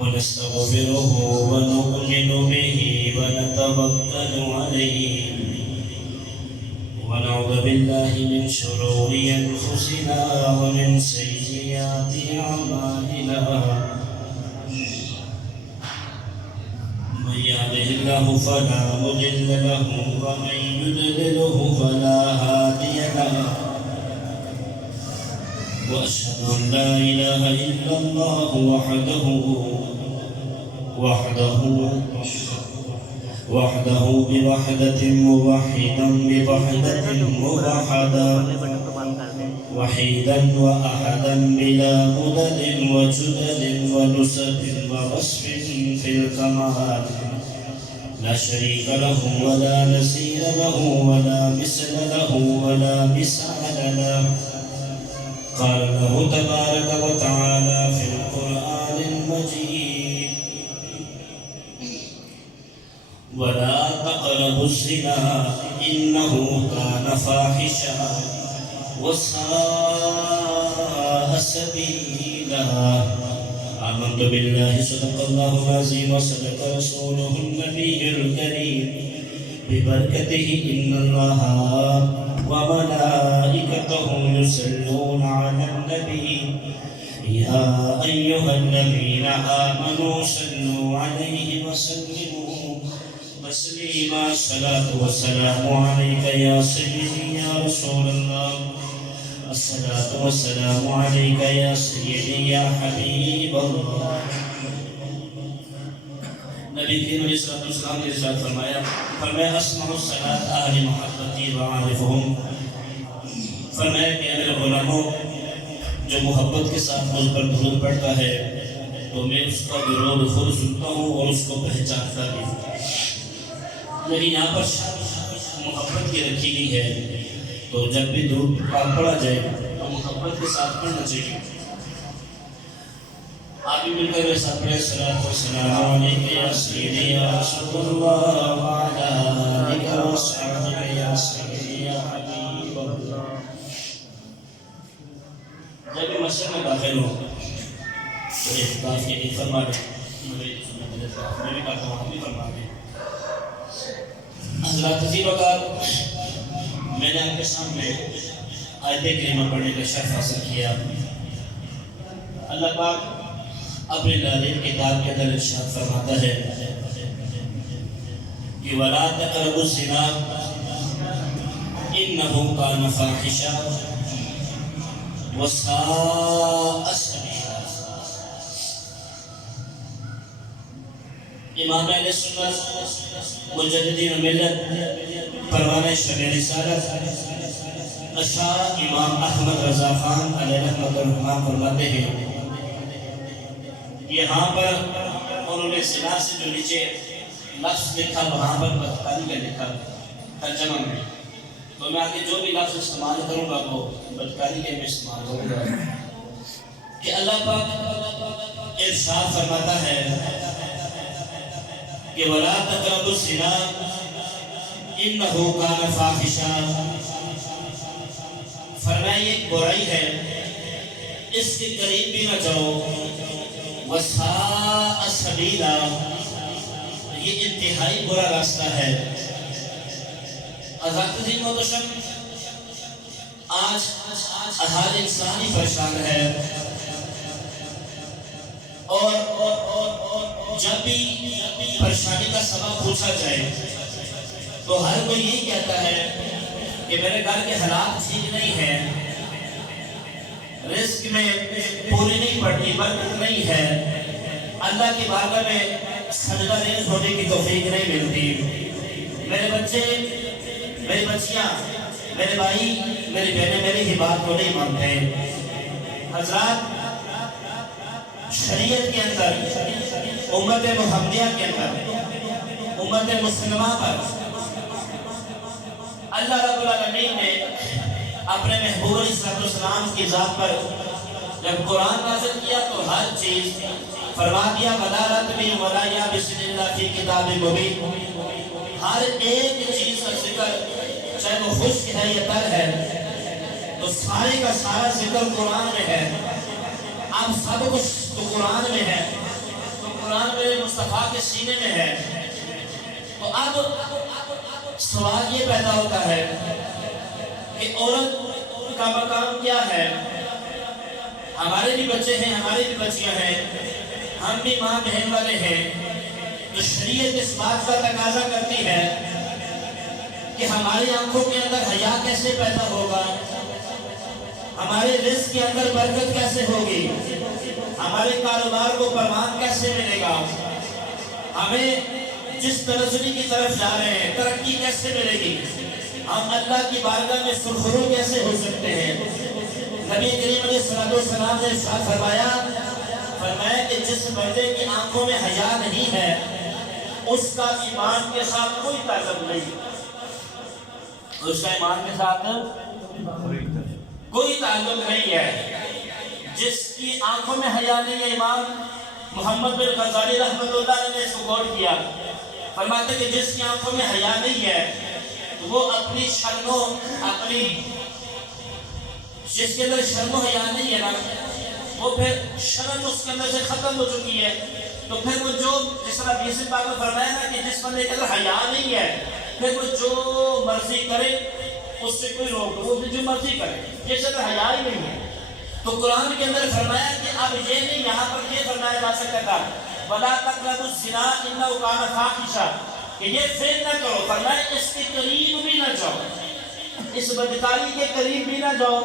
ونستغفره ونؤمن به ونتوكل عليه ونعوذ بالله من شرور أنفسنا ومن سيئات أعمالنا من يهده الله فلا مضل له ومن يضلله فلا هادي له وأشهد أن لا إله إلا الله وحده بوحدة موحدا بوحدة موحدا وحيدا وأحدا بلا مدد وجدد ونسب ووصف في الكمال لا شريك له ولا نزير له ولا مثل له ولا مثال له قال له تبارك وتعالى في القرآن المجيد ولا تقربوا الزنا إنه كان فاحشا وساء سبيلا آمنت بالله صدق الله العظيم وصدق رسوله النبي الكريم ببركته إن الله وملائكته يصلون على النبي يا أيها الذين آمنوا صلوا عليه وسلموا تسليما الصلاة والسلام عليك يا سيدي يا رسول الله الصلاة والسلام عليك يا سيدي يا حبيب الله نبی کریم علیہ السلام نے ارشاد فرمایا اسمع الصلاة اہل محبتی وعارفهم فرمایا کہ اے علماء جو محبت کے ساتھ مجھ پر درود پڑھتا ہے تو میں اس کا درود خود سنتا ہوں اور اس کو پہچانتا بھی ہوں لیکن یہاں پر محبت کی رکھی گئی ہے تو جب بھی درود پاک پڑھا جائے تو محبت کے ساتھ پڑھنا چاہیے آپ بھی مل کر میرے ساتھ پڑھیں الصلاۃ والسلام علیک یا سیدی یا رسول اللہ وعلی آلک وصحبک یا سیدی یا حبیب اللہ جب بھی مسجد میں داخل ہو تو احتکاف کی نیت فرما لیں میں بھی کہتا ہوں آپ بھی فرما لیں حضرات عزیز وقار میں نے آپ کے سامنے آیت کریمہ پڑھنے کا شرف حاصل کیا اللہ پاک اپنے نازل کتاب کے اندر ارشاد فرماتا ہے کہ وَلَا تَقْرَبُوا الزِّنَا إِنَّهُ كَانَ فَاحِشًا وَسَاءَ سَبِيلًا امام اہل سنت مجددین ملت پروانہ شمع رسالت اشاع امام احمد رضا خان علیہ رحمۃ الرحمٰن فرماتے ہیں یہاں پر انہوں نے زنا سے جو نیچے لفظ لکھا وہاں پر بدکاری کا لکھا ترجمہ میں تو میں آگے جو بھی لفظ استعمال کروں گا وہ بدکاری کے میں استعمال کروں گا کہ اللہ پاک ارشاد فرماتا ہے کہ وَلَا تَقْرَبُوا الزِّنَا إِنَّهُ كَانَ فَاحِشًا فرمایا یہ ایک برائی ہے اس کے قریب بھی نہ جاؤ وَسَاءَ سَبِيلًا یہ انتہائی برا راستہ ہے حضرات عزیز محترم آج ہر انسان ہی پریشان ہے اور جب بھی پریشانی کا سبب پوچھا جائے تو ہر کوئی یہی کہتا ہے کہ میرے گھر کے حالات ٹھیک نہیں ہیں رزق میں پوری نہیں پڑتی برکت نہیں ہے اللہ کی بارگاہ میں سجدہ ریز ہونے کی توفیق نہیں ملتی میرے بچے میری بچیاں میرے بھائی میری بہنیں میری ہی بات کو نہیں مانتے حضرات شریعت کے اندر امت محمدیہ کے اندر امت مسلمہ پر اللہ رب العالمین نے اپنے محبوب علیہ السلام کی ذات پر جب قرآن نازل کیا تو ہر چیز فرما دیا وَلَا تَبِّنْ وَلَا يَابِسٍ إِلَّا فِي كِتَابٍ مُبِينٍ ہر ایک چیز کا ذکر چاہے وہ خشک ہے یا تر ہے تو سارے کا سارا ذکر قرآن میں ہے اب سب کچھ تو قرآن میں ہے تو قرآن میرے مصطفیٰ کے سینے میں ہے، تو اب سوال یہ پیدا ہوتا ہے کہ عورت کا مقام کیا ہے؟ ہمارے بھی بچے ہیں، ہماری بھی بچیاں ہیں، ہم بھی ماں بہن والے ہیں، تو شریعت اس بات کا تقاضا کرتی ہے کہ ہماری آنکھوں کے اندر حیا کیسے پیدا ہوگا، ہمارے رزق کے اندر برکت کیسے ہوگی، ہمارے کاروبار کو پروان کیسے ملے گا، ہمیں جس تنزلی کی طرف جا رہے ہیں ترقی کیسے ملے گی، ہم اللہ کی بارگاہ میں سرخرو کیسے ہو سکتے ہیں۔ نبی کریم علیہ السلام نے ارشاد فرمایا کہ جس بندے کی آنکھوں میں حیا نہیں ہے اس کا ایمان کے ساتھ کوئی تعلق نہیں، اس کا ایمان کے ساتھ کوئی تعلق نہیں ہے۔ جس کی آنکھوں میں حیا نہیں ہے، امام محمد بن غزالی رحمۃ اللہ علیہ نے اس کو غور کیا، فرماتے کہ جس کی آنکھوں میں حیا نہیں ہے وہ اپنی شرم و جس کے اندر شرم و حیا نہیں ہے نا، وہ پھر شرم اس کے اندر سے ختم ہو چکی ہے، تو پھر وہ جو جس طرح حدیث پاک میں فرمایا نا کہ جس بندے کے اندر حیا نہیں ہے پھر وہ جو مرضی کرے اس سے کوئی روک، وہ جو مرضی کرے، جس اندر حیا ہی نہیں ہے۔ تو قرآن کے اندر فرمایا کہ اب یہ نہیں، یہاں پر یہ فرمایا جا سکتا تھا وَلَا تَقْرَبُوا الزِّنَا إِنَّهُ كَانَ فَاحِشًا، کہ یہ فعل نہ کرو، فرمایا اس کے قریب بھی نہ جاؤ، اس بدکاری کے قریب بھی نہ جاؤ،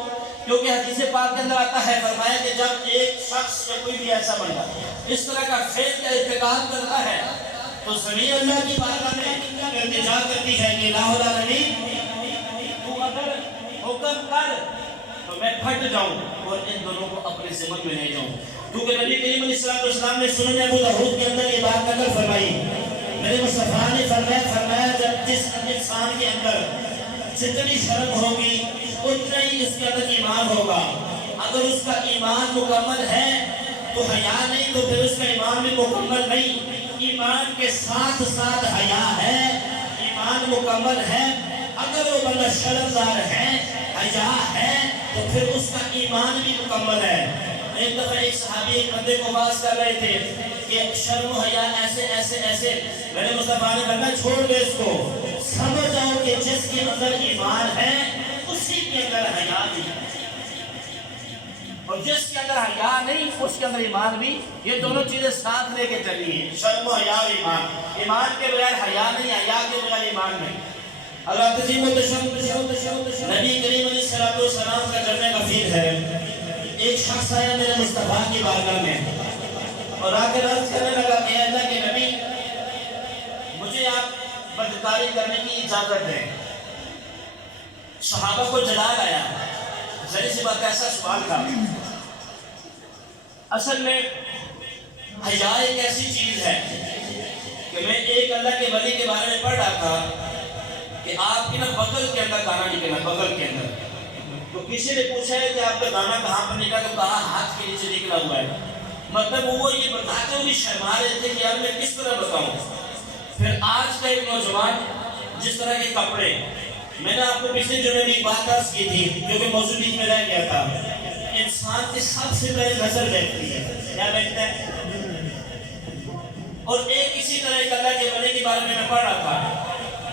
کیونکہ حدیث پاک کے اندر آتا ہے، فرمایا کہ جب ایک شخص یا کوئی بھی ایسا بندہ اس طرح کا فعل کا ارتکاب کرتا ہے تو زمین اللہ کی بارگاہ میں التجا کرتی ہے کہ لا الہ الا انت، تو اگر حکم کر تو میں پھٹ جاؤں اور ان دونوں کو اپنے ذمہ میں لے جاؤں، کیونکہ نبی کریم علیہ السلام نے سنن ابو داؤد کے اندر یہ بات نقل فرمائی، میرے مصطفیٰ نے فرمایا جب جس انسان کے اندر جتنی شرم ہوگی اتنا ہی اس کے اندر ایمان ہوگا، اگر اس کا ایمان مکمل ہے تو حیا نہیں تو پھر اس کا ایمان بھی مکمل نہیں، ایمان کے ساتھ ساتھ حیا ہے، ایمان مکمل ہے، اگر وہ بندہ شرمدار ہے، حیا ہے، تو پھر اس کا ایمان بھی مکمل ہے۔ ایک دفعہ ایک صحابی ایک بندے کو واز کر رہے تھے کہ شرم و حیا ایسے ایسے ایسے، میرے مصطفیٰ نے فرمایا چھوڑ دے اس کو، سمجھ جاؤ کہ جس کے اندر ایمان ہے اسی کے اندر حیا بھی، اور جس کے اندر حیا نہیں اس کے اندر ایمان بھی، یہ دونوں چیزیں ساتھ لے کے چلیے، شرم و حیا اور ایمان، ایمان کے بغیر حیا نہیں، حیا کے بغیر ایمان نہیں۔ اللہ تجیم و تشم نبی کریم علیہ السلام کا جنہ غفیر ہے، ایک شخص آیا میرے مصطفیٰ کی بارگاہ میں اور آ کے عرض کرنے لگا کہ اے اللہ کے نبی مجھے آپ بدکاری کرنے کی اجازت دیں۔ صحابہ کو جلال آیا، ذری سی بات ایسا سوال تھا، اصل میں حیا ایک ایسی چیز ہے کہ میں ایک اللہ کے ولی کے بارے میں پڑھ رہا تھا کہ آپ کی نا بغل کے اندر دانا نکلا، بغل کے اندر، تو کسی نے پوچھا ہے کہ آپ کا دانا کہاں پر نکلا، تو کہا ہاتھ کے نیچے نکلا ہوا ہے، مطلب وہ یہ بتاتے ہوئے شرما رہے تھے کہ یار میں کس طرح بتاؤں۔ پھر آج کا ایک نوجوان جس طرح کے کپڑے، میں نے آپ کو پچھلے جمعے بھی ایک بات عرض کی تھی جو کہ موضوع بیچ میں رہ گیا تھا، انسان کی سب سے پہلے نظر دیکھتی ہے، کیا دیکھتا ہے؟ اور ایک اسی طرح ایک اللہ کے بندے کے بارے میں پڑھ رہا تھا،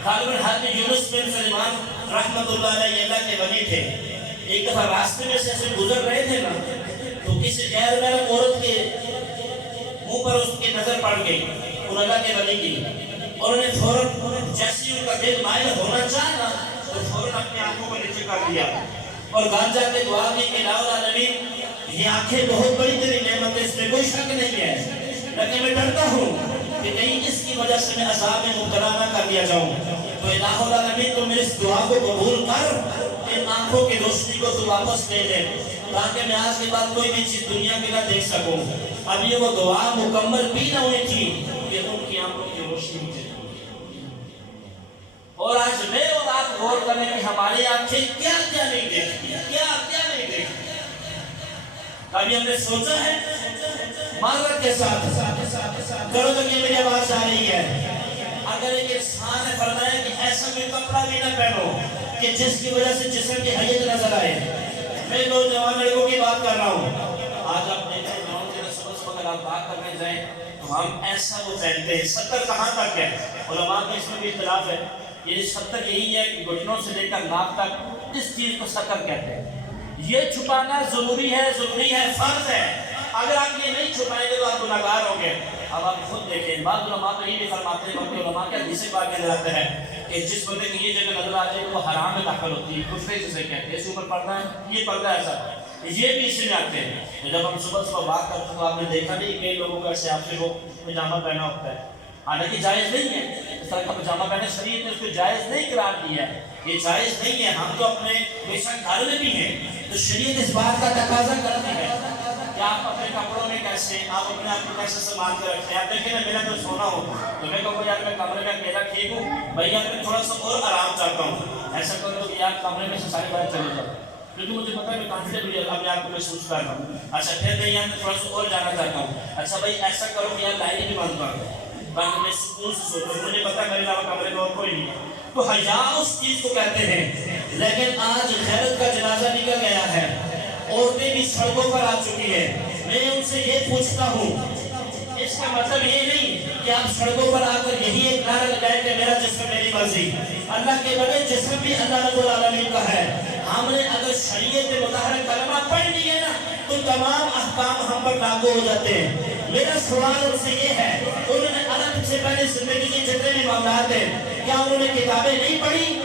غالباً حضرت یونس بن سلیمان رحمۃ اللہ علیہ اللہ کے ولی تھے، ایک دفعہ راستے میں سے ایسے گزر رہے تھے نا تو کسی غیر محرم عورت کے منہ پر اس کی نظر پڑ گئی، ان اللہ کے ولی کی، اور انہیں فوراً جیسی ان کا دل مائل ہونا چاہا نا تو فوراً اپنی آنکھوں کو نیچے کر دیا اور گان جا کے دعا کی کہ لا الہ نبی یہ آنکھیں بہت بڑی تیری نعمت ہے، اس میں کوئی شک نہیں ہے، لیکن میں ڈرتا ہوں کہ کہیں اس کی وجہ سے میں عذاب میں مبتلا نہ کر دیا جاؤں، تو الہ نبی تو میری اس دعا کو قبول کر، ان آنکھوں کی روشنی کو تو واپس لے لے تاکہ میں آج کے بعد کوئی بھی چیز دنیا کی نہ دیکھ سکوں۔ اب یہ وہ دعا مکمل بھی نہ ہوئی تھی کہ ان کی آنکھوں کی روشنی مجھے، اور آج میں اور آپ غور کریں کہ ہماری آنکھیں کیا کیا نہیں دیکھتی، کیا کیا نہیں دیکھتی۔ ابھی ہم نے سوچا ہے معذرت کے ساتھ کرو تو کہ میری آواز آ رہی ہے، اگر ایک انسان نے فرمایا کہ ایسا کوئی کپڑا بھی نہ پہنو کہ جس کی وجہ سے جسم کی حیت نظر آئے، میں نوجوان لڑکوں کی بات کر رہا ہوں، آج آپ دیکھیں نوجوان کے سبز اگر آپ بات کرنے جائیں تو تو ہم ایسا وہ پہنتے ہیں۔ ستر کہاں تک ہے؟ علماء کے اس میں بھی اختلاف ہے۔ یہ ستر یہی ہے کہ گھٹنوں سے لے کر ناک تک، اس چیز کو ستر کہتے ہیں۔ یہ چھپانا ضروری ہے، فرض ہے۔ اگر آپ یہ نہیں چھپائیں گے تو آپ گناہگار ہوں گے۔ اب آپ خود دیکھیں، بعض علماء تو یہ بھی فرماتے ہیں، بلکہ علماء کے حدیث پاک کے اندر آتا ہے کہ جس بندے کی یہ جگہ نظر آ جائے وہ حرام میں داخل ہوتی ہے، کفر جسے کہتے ہیں۔ اس اوپر پردہ ہے، یہ پردہ ایسا ہے، یہ بھی اسی میں آتے ہیں۔ جب ہم صبح بات کرتے ہیں تو آپ نے دیکھا نہیں کئی لوگوں کا ایسے آپ سے وہ پجامہ پہنا ہوتا ہے، حالانکہ جائز نہیں ہے اس طرح کا پجامہ پہنا، شریعت نے اس کو جائز نہیں قرار دیا ہے، یہ جائز نہیں ہے۔ ہم تو اپنے بے شک گھر میں بھی ہیں تو شریعت اس بات کا تقاضا کرتی ہے کہ آپ اپنے کپڑوں میں کیسے، آپ اپنے آپ کو کیسے سنبھال کے رکھتے ہیں۔ آپ دیکھیں نا، میرا تو سونا ہو تو میں کہوں یار میں کمرے میں اکیلا ٹھیک ہوں بھائی، یار میں تھوڑا سا اور آرام چاہتا ہوں، ایسا کرو کہ یار کمرے میں سے سارے باہر چلے جاؤ، کیونکہ مجھے پتا ہے میں کمفرٹیبل اپنے آپ کو محسوس کر رہا ہوں۔ اچھا پھر میں یہاں میں تھوڑا سا اور جانا چاہتا ہوں، اچھا بھائی ایسا کرو کہ یار لائٹ بھی بند کر دو تاکہ میں سکون سے سوچوں، مجھے پتا ہے میرے علاوہ کمرے میں اور کوئی نہیں ہے۔ تو حیا اس چیز کو کہتے ہیں۔ لیکن آج غیرت کا جنازہ نکل گیا ہے، عورتیں بھی سڑکوں پر آ چکی ہیں۔ میں ان سے یہ پوچھتا ہوں، اس کا مطلب یہ نہیں کہ آپ سڑکوں پر آ کر یہی ایک نعرہ لگائیں کہ میرا جسم میری مرضی۔ اللہ کے بڑے جسم بھی اللہ رب العالمین کا ہے۔ ہم نے اگر شریعت مطہرہ کلمہ پڑھ لیے نا تو تمام احکام ہم پر لاگو ہو جاتے ہیں۔ میرا سوال ان سے یہ ہے، انہوں نے عرب سے پہلے زندگی کے جتنے بھی معاملات ہیں، کیا انہوں نے کتابیں نہیں پڑھی؟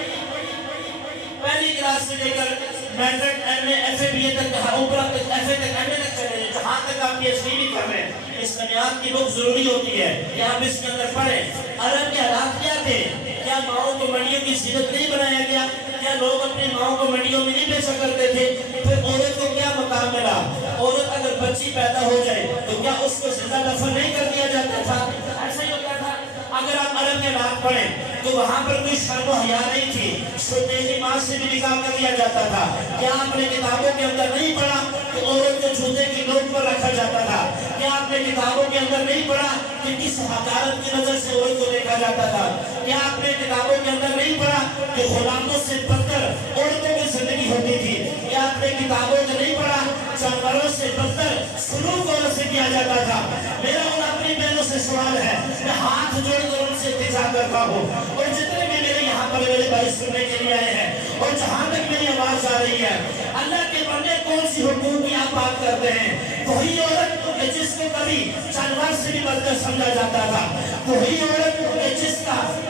پہلی کلاس سے لے کر matric, M A, F A, B A تک، اوپر تک، ایف اے تک، ایم اے تک چلے، جہاں تک آپ پی ایچ ڈی بھی کر رہے ہیں، اسلامیات کی بک ضروری ہوتی ہے کہ آپ اس کے اندر پڑھیں۔ عرب کے حالات کیا تھے؟ کیا ماؤں کو منڈیوں کی زینت نہیں بنایا گیا؟ کیا لوگ اپنی ماؤں کو منڈیوں میں نہیں بیچا کرتے تھے؟ پھر عورت کو کیا مقام ملا؟ عورت اگر بچی پیدا ہو جائے تو کیا اس کو زندہ دفن نہیں کر دیا جاتا تھا؟ ایسا ہی ہوتا تھا۔ اگر آپ عرب کے حالات پڑھیں تو وہاں پر کوئی شرم و حیا نہیں تھی، سوتیلی ماں سے بھی نکاح کر دیا جاتا تھا۔ کیا آپ نے کتابوں کے اندر نہیں پڑھا کہ عورت کو جوتے کی نوک پر رکھا جاتا تھا؟ کیا آپ نے کتابوں کے اندر نہیں پڑھا کہ کس حقارت کی نظر سے عورت کو دیکھا جاتا تھا؟ کیا آپ نے کتابوں کے اندر نہیں پڑھا کہ غلاموں سے بدتر عورتوں کی زندگی ہوتی تھی؟ کیا آپ نے کتابوں میں نہیں پڑھا جانوروں سے بدتر سلوک عورت سے کیا جاتا تھا؟ میرا ان اپنی بہنوں سے سوال ہے، میں ہاتھ جوڑ کر ان سے التجا کرتا ہوں، اور جتنے بھی میرے یہاں پر میرے بھائی سننے کے لیے آئے ہیں اور جہاں تک میری آواز آ رہی ہے، اللہ کے بندے کون سی حقوق کی آپ بات کرتے ہیں؟ وہی عورت جس کو کبھی جانور سے بھی بدتر سمجھا جاتا تھا، وہی عورت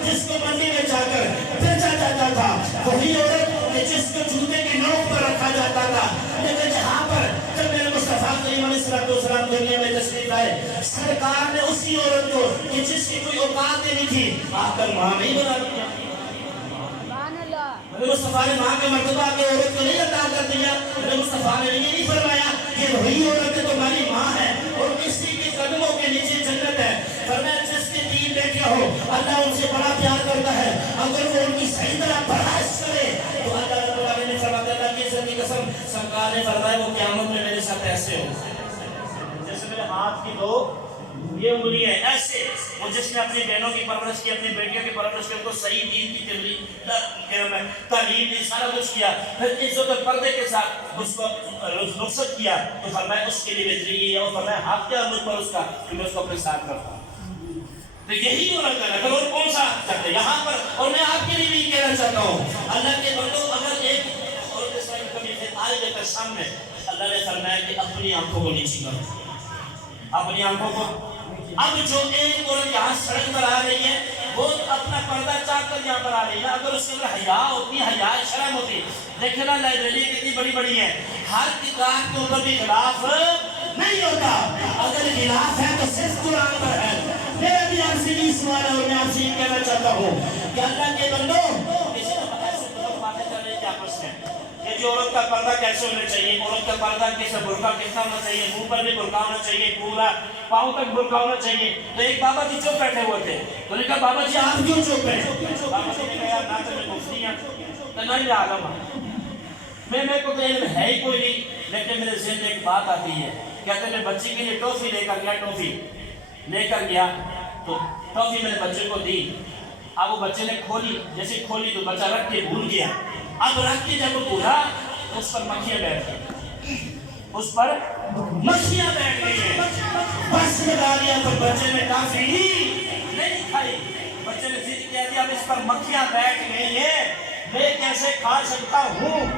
جس کو منڈی میں جا کر بیچا جاتا تھا، وہی عورت جس کو جوتے کی نوک پر رکھا جاتا تھا۔ لیکن جہاں پر جب میرے مصطفیٰ کریم علیہ السلام دنیا میں تشریف لائے، سرکار نے اسی عورت کو کہ جس کی کوئی اوقات نہیں تھی آپ کا ماں نہیں بنا دیا۔ میرے مصطفیٰ نے ماں کے مرتبہ کے عورت کو نہیں عطا کر دیا۔ میرے مصطفیٰ نے یہ نہیں فرمایا کہ وہی عورت تمہاری ماں ہے اور اسی کے قدموں کے نیچے جنت ہے۔ فرمایا جس کے 3 بیٹیاں ہو اللہ ان سے بڑا پیار کرتا ہے، اگر وہ ان کی صحیح طرح پرورش کرے تو اللہ رب العالمین نے فرمایا، اللہ کی عزت کی قسم، سرکار نے فرمایا وہ قیامت میں میرے ساتھ ایسے ہو جیسے میرے ہاتھ کی 2 یہ انگلی ہے، ایسے وہ جس نے اپنی بہنوں کی پرورش کی، اپنی بیٹیوں کی پرورش کی، ان کو صحیح دین کی تعلیم دی، سارا کچھ کیا، پھر عزت و پردے کے ساتھ اس کو رخصت کیا، تو فرمایا اس کے لیے بہتری ہے، اور فرمایا حق کیا مجھ پر اس کا کہ میں اس کو اپنے ساتھ رکھتا ہوں۔ تو یہی عورت ہے، اگر اور کون سا کرتے یہاں پر، اور میں آپ کے لیے بھی کہنا چاہتا ہوں اللہ کے بندوں، اگر ایک عورت اس طرح کبھی آئے لے کر سامنے، اللہ نے فرمایا کہ اپنی آنکھوں کو نیچی کرو، اپنی آنکھوں کو۔ اب جو ایک عورت یہاں سڑک پر آ رہی ہے وہ اپنا پردہ چاک کر یہاں پر آ رہی ہے، اگر اس کے اندر حیا ہوتی، حیا شرم ہوتی، دیکھیں نا لائبریری کتنی بڑی بڑی ہے، ہر کتاب کے اوپر بھی غلاف نہیں ہوتا، اگر غلاف ہے تو صرف قرآن پر ہے۔ میرا بھی آپ سے یہ سوال ہے اور میں آپ سے یہ کہنا چاہتا ہوں کہ اللہ کے بندوں، کسی کو پتہ ہے سب باتیں چل رہی ہیں آپس میں کہ جو عورت کا پردہ کیسے ہونا چاہیے، عورت کا پردہ کیسے، برقع کتنا ہونا چاہیے، منہ پر بھی برقع ہونا چاہیے، پورا پاؤں تک برقع ہونا چاہیے۔ تو ایک بابا جی چپ بیٹھے ہوئے تھے، تو نے کہا بابا جی آپ کیوں چپ ہیں؟ بابا جی نے کہا یار نہ تو میں مفتی ہوں تو نہ ہی عالم ہوں، میرے کو تو علم ہے ہی کوئی نہیں، لیکن میرے ذہن میں ایک بات آتی ہے، کہتے ہیں میں بچی کے لیے ٹافی لے کر گیا، ٹافی لے کر گیا تو ٹافی میں نے بچے کو دی، اب وہ بچے نے کھولی، جیسے کھولی تو بچہ رکھ کے بھول گیا، اب رکھ کے جب وہ بھولا اس پر مکھیاں بیٹھ گئی، اس پر مکھیاں بیٹھ گئی ہیں، بس لگا لیا تو بچے نے کافی نہیں کھائی. بچے نے ضد کہہ دیا اب اس پر مکھیاں بیٹھ گئی ہیں, میں کیسے کھا سکتا ہوں.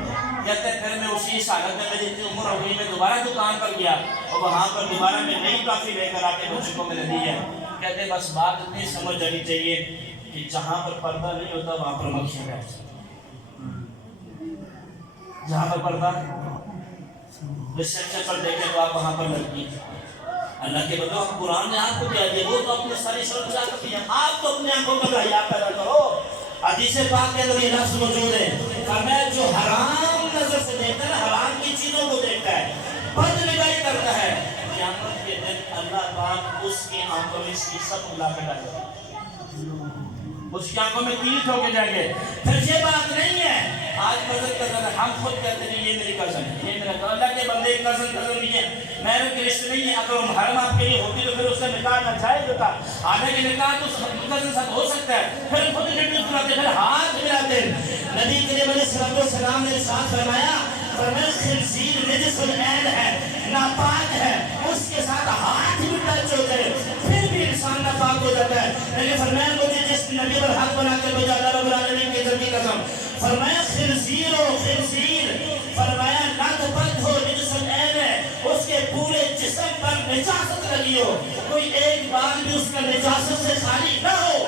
کہتے پھر میں اسی حالت میں میری اتنی عمر ہو گئی, میں دوبارہ دکان پر گیا اور وہاں پر دوبارہ میں نئی کافی لے کر آ کے بچے کو میں نے دی ہے. کہتے بس بات اتنی سمجھ جانی چاہیے کہ جہاں پر پردہ نہیں ہوتا وہاں پر مکھیاں بیٹھ جاتی. جہاں پر پردہ ریسپشن پر دیکھیں تو آپ وہاں پر لڑکی. اللہ کے بدو آپ قرآن نے آپ کو کیا دیا, وہ تو اپنے ساری سر بچا کر دیا, آپ تو اپنے آنکھوں پر حیا پیدا کرو. حدیث پاک کے اندر یہ لفظ موجود ہے, فرمایا جو حرام نظر سے دیکھتا ہے نا, حرام کی چیزوں کو دیکھتا ہے, بد نگاہی کرتا ہے, قیامت کے دن اللہ پاک اس کی آنکھوں میں سب ملا کے ڈالے گا, اس کی آنکھوں میں تیر ٹھوکے جائیں گے. پھر یہ بات نہیں ہے آج مدد کرنا ہے, ہم خود کہتے ہیں یہ میری کزن ہے, یہ میرا کزن. اللہ کے بندے کزن نہیں ہے, میرے کے رشتے نہیں ہے. اگر محرم آپ کے لیے ہوتی تو پھر اس سے نکاح نہ جائز ہوتا. حالانکہ نکاح تو کزن ساتھ ہو سکتا ہے. پھر خود انٹروڈیوس کراتے, پھر ہاتھ ملاتے. نبی کریم علیہ الصلوۃ والسلام نے ارشاد فرمایا, خنزیر نجس العین ہے, ناپاک ہے, اس کے ساتھ ہاتھ بھی ٹچ ہوتے ہیں پھر بھی انسان ناپاک ہو جاتا ہے. لیکن فرمایا مجھے جس نبی پر حق بنا کے بجا اللہ رب العالمین کی عزت کی قسم, فرمایا خنزیر و خنزیر, فرمایا نت بد ہو, نجس العین ہے, اس کے پورے جسم پر نجاست لگی ہو, کوئی ایک بار بھی اس کا نجاست سے خالی نہ ہو.